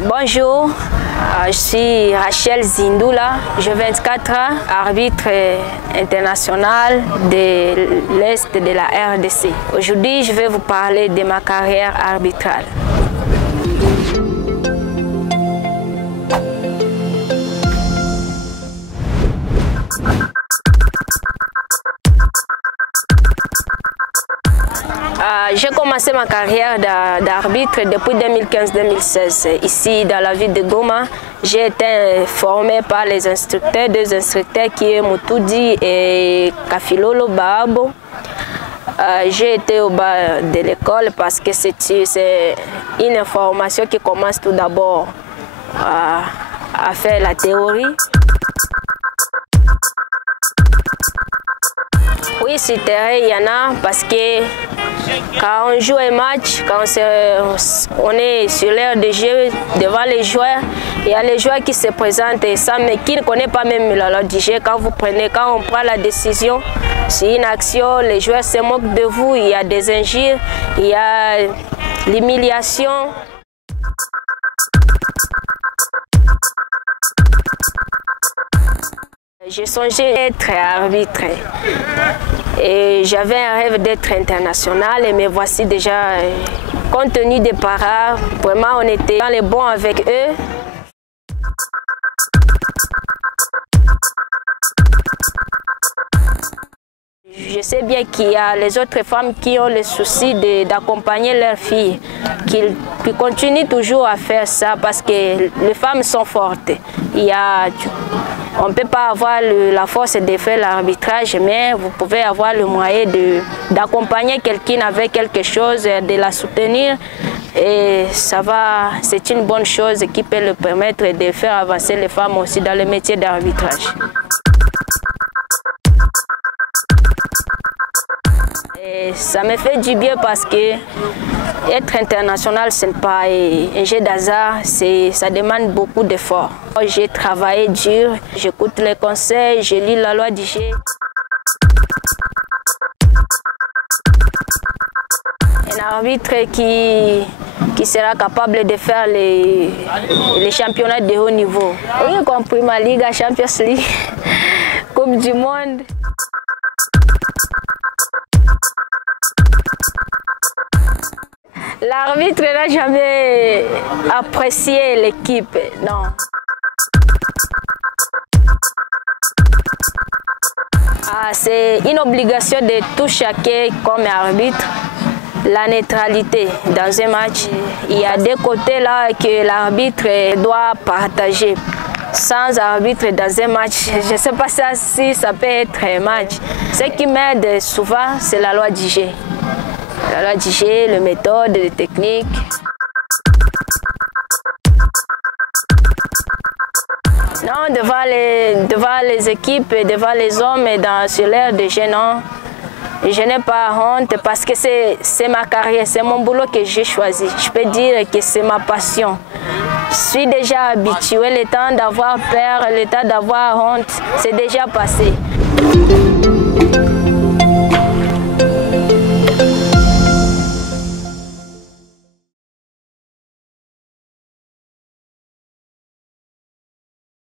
Bonjour, je suis Rachel Zindoula, j'ai 24 ans, arbitre international de l'Est de la RDC. Aujourd'hui, je vais vous parler de ma carrière arbitrale. J'ai commencé ma carrière d'arbitre depuis 2015-2016. Ici, dans la ville de Goma, j'ai été formé par les instructeurs, deux instructeurs qui sont Moutoudi et Kafilolo Baabo. J'ai été au bas de l'école parce que c'est une formation qui commence tout d'abord à faire la théorie. Oui, sur terrain, il y en a parce que quand on joue un match, quand on est sur l'aire de jeu devant les joueurs, il y a les joueurs qui se présentent et qui ne connaissent pas même la loi du jeu. Quand on prend la décision sur une action, les joueurs se moquent de vous, il y a des injures, il y a l'humiliation. J'ai songé être arbitre et j'avais un rêve d'être international et me voici déjà, compte tenu des parents, vraiment on était dans les bons avec eux. Je sais bien qu'il y a les autres femmes qui ont le souci d'accompagner leurs filles, qui continuent toujours à faire ça parce que les femmes sont fortes. On ne peut pas avoir la force de faire l'arbitrage, mais vous pouvez avoir le moyen d'accompagner quelqu'un avec quelque chose, de la soutenir. Et c'est une bonne chose qui peut le permettre de faire avancer les femmes aussi dans le métier d'arbitrage. Et ça me fait du bien parce que être international, ce n'est pas un jeu d'hasard, ça demande beaucoup d'efforts. J'ai travaillé dur, j'écoute les conseils, je lis la loi du jeu. Un arbitre qui sera capable de faire les championnats de haut niveau. Oui, y compris ma Ligue, Champions League, Coupe du Monde. L'arbitre n'a jamais apprécié l'équipe, non. C'est une obligation de tout chacun comme arbitre. La neutralité dans un match, il y a deux côtés là que l'arbitre doit partager. Sans arbitre dans un match, je ne sais pas si ça peut être un match. Ce qui m'aide souvent, c'est la loi du jeu. La loi du jeu, les méthodes, les techniques. Non, devant les équipes, devant les hommes sur l'aire de jeu, non. Je n'ai pas honte parce que c'est ma carrière, c'est mon boulot que j'ai choisi. Je peux dire que c'est ma passion. Je suis déjà habituée, le temps d'avoir peur, le temps d'avoir honte, c'est déjà passé.